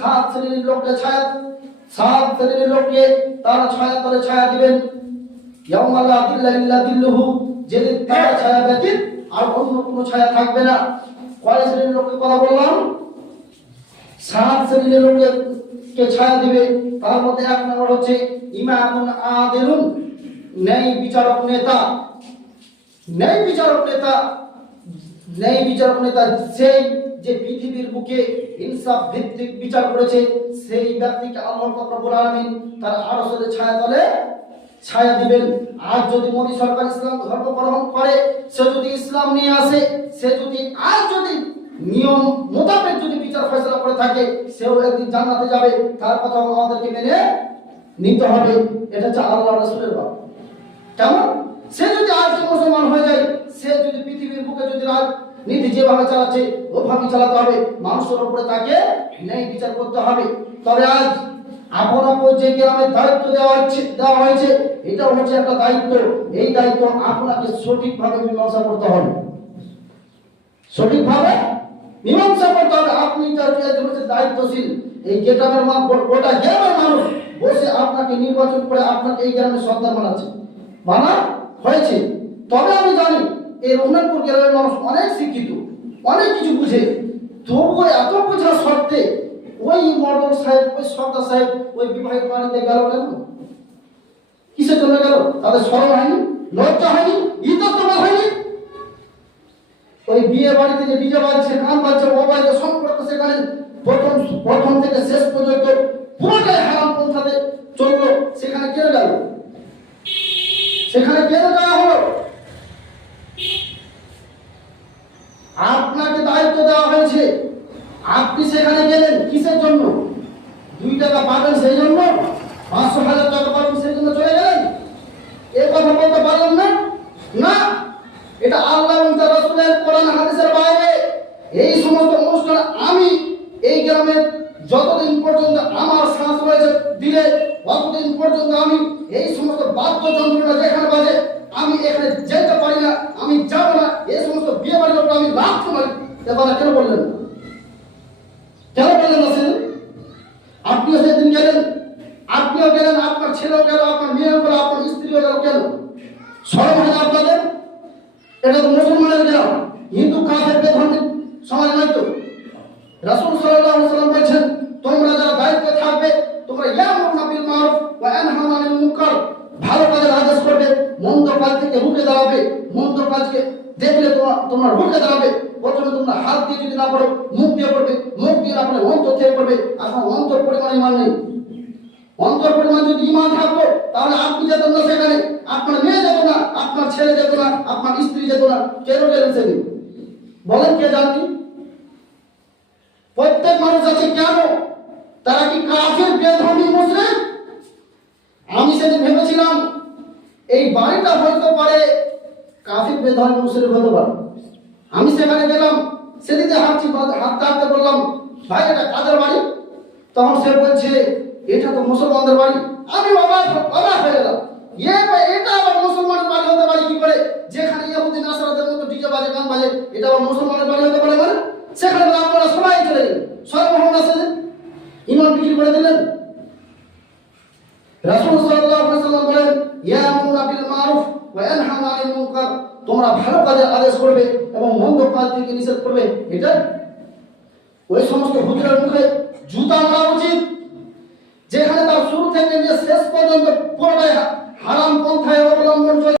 সাত শ্রেণীর লোককে তারা ছায়া তলে ছায়া দিবেন। ইয়াউমা লা দিল্লা ইল্লা দিল্লুহু, যেদিন তার ছায়া ব্যতীত আর অন্য কোনো ছায়া থাকবে না। কয় শ্রেণীর লোকের কথা বললাম? সাত শ্রেণীর লোককে ছায়া দিবে। তার মধ্যে এক নম্বর হচ্ছে ইমামুন আদিলুন, ন্যায় বিচারক নেতা। ন্যায় বিচারক নেতা সেই যে পৃথিবীর বুকে ইনসাফ ভিত্তিক বিচার করেছে, সেই ব্যক্তিকে আল্লাহ রব্বুল আলামিন তার আরশের ছায়া তলে ছায়া দিবেন। আর যদি মোদী সরকার ইসলাম ধর্ম গ্রহণ করে, সে যদি ইসলাম নিয়ে আসে, সে যদি নিয়ম মোতাবেক যদি বিচার ফয়সালা করে থাকে, সেও একদিন জান্নাতে যাবে। তার কথা আমাদেরকে মেনে নিতে হবে। এটা হচ্ছে আল্লাহ রাসূলের কথা। কেমন? সে যদি আজকে মুসলমান হয়ে যায়, সে যদি পৃথিবীর বুকে যদি রাজনীতি যেভাবে চালাচ্ছে ওভাবে চালাতে হবে, মানুষের উপরে তাকে ন্যায় বিচার করতে হবে। তবে আজ আপনাকে যে গ্রামের দায়িত্ব দেওয়া হয়েছে, এটা হচ্ছে একটা দায়িত্ব। এই দায়িত্ব আপনাকে সঠিকভাবে মীমাংসা করতে হবে। আপনি দায়িত্বশীল। এই গ্রামের গোটা গ্রামের মানুষ বসে আপনাকে নির্বাচন করে আপনাকে এই গ্রামের সন্তান বানা হয়েছে। তবে আমি জানি এই রঘুনাথপুর গ্রামের মানুষ অনেক শিক্ষিত, অনেক কিছু বুঝে। তবুও এত বোঝা সত্ত্বে ওই মর্দন সাহেব, ওই সর্দার সাহেব ওই বিবাহিত বাড়িতে গেল কেন? কিসের জন্য গেল? তাদের শরম হয়নি? লজ্জা হয়নি? ইজ্জত হয়নি? ওই বিয়ে বাড়িতে যে ডিজে বাজছে, গান বাজছে, মোবাইল সম্পর্ক, সেখানে প্রথম থেকে শেষ পর্যন্ত পুরোটাই হারাম পন্থাতে চললো। সেখানে কেন গেল? সেখানে কেন যাওয়া হলো? আপনাকে দায়িত্ব দেওয়া হয়েছে, আপনি সেখানে গেলেন কিসের জন্য? 2 টাকা পাবেন সেই জন্য? 500,000 টাকা পাবেন সেই জন্য চলে গেলেন? এ কথা বলতে পারলেন না? না, এটা আল্লাহ এবং তার রাসূলের কোরআন হাদিসের বাইরে। এই সমস্ত অনুষ্ঠান আমি এই গ্রামের যতদিন পর্যন্ত আমার শ্বাস রয়েছে দিলে, ততদিন পর্যন্ত আমি এই সমস্ত বাদ্যযন্ত্রটা যেখানে বাজে আমি এখানে যেতে পারি না, আমি যাব না। এই সমস্ত বিয়ে বাড়ির লোকটা আমি রাখতে পারি। এবার কেন বললেন? কেন বললেন না? সেদিন আপনিও সেদিন গেলেন, আপনিও গেলেন, আপনার ছেলেও গেল, আপনার মেয়েও গেল, আপনার স্ত্রীও গেল। কেন? শরম হয় না আপনাদের? এটা তো মুসলমানের গ্রাম, হিন্দু কাফের বেধর্মী সমাজ নয় তো। রাসূল সাল্লাল্লাহু আলাইহি ওয়াসাল্লাম বলেছেন, তোমরা যারা দায়িত্বে থাকবে, তোমরা ইয়ামুরুনা বিল মারুফ ওয়া ইয়ানহাউনা আনিল মুনকার, ভালো কাজের আদেশ করবে, মন্দ কাজ থেকে রুখে দাঁড়াবে। মন্দ কাজকে দেখলে তোমরা রুখে দাঁড়াবে। প্রথমে তোমরা হাত দিয়ে যদি না পারো, মুখ দিয়ে করবে, মুখ দিয়ে না পারলে অন্তর থেকে করবে। আপনার অন্তর পরিমাণ ঈমান নেই। অন্তর পরিমাণ যদি ঈমান থাকতো, তাহলে আপনি যেতেন না সেখানে, আপনার মেয়ে যেত না, আপনার ছেলে যেত না, আপনার স্ত্রী যেত না। কেন গেলেন সেদিন? বলেন, কে জাননি? প্রত্যেক মানুষ আছে। কেন? তারা কি কাফের, বেধর্মী, মুশরিক? আমি সেদিন ভেবেছিলাম এই বাড়িটা হয়তো পারে কাফের, বেধর্মী, মুশরিক হতে পারে। আমি সেখানে গেলাম, সেদিকে হাত টানতে বললাম, ভাই এটা কাদের বাড়ি? তখন সে বলছে, এটা তো মুসলমানদের বাড়ি। আমি অবাক হয়ে গেলাম, এটা আবার মুসলমানের বাড়ি হতে পারে কি করে? যেখানে ইহুদি নাসারাদের মতো ডিজে বাজে, গান বাজে, এটা আবার মুসলমানের বাড়ি হতে পারে? মানে সেখানে আপনারা সবাই চলে গেলেন, সর্বভৌম আসেন, ঈমান বিক্রি করে দিলেন। রাসূল সাল্লাল্লাহু আলাইহি ওয়াসাল্লাম বলেন, ইয়ামুরুনা বিল মারুফ ওয়া ইয়ানহাউনা আনিল মুনকার, তোমরা ভালো কাজের আদেশ করবে এবং মন্দ কাজ থেকে নিষেধ করবে। এটা ওই সমস্ত হুজুরের মুখে জুতা মারা উচিত, যেখানে তার শুরু থেকে নিয়ে শেষ পর্যন্ত পুরোটাই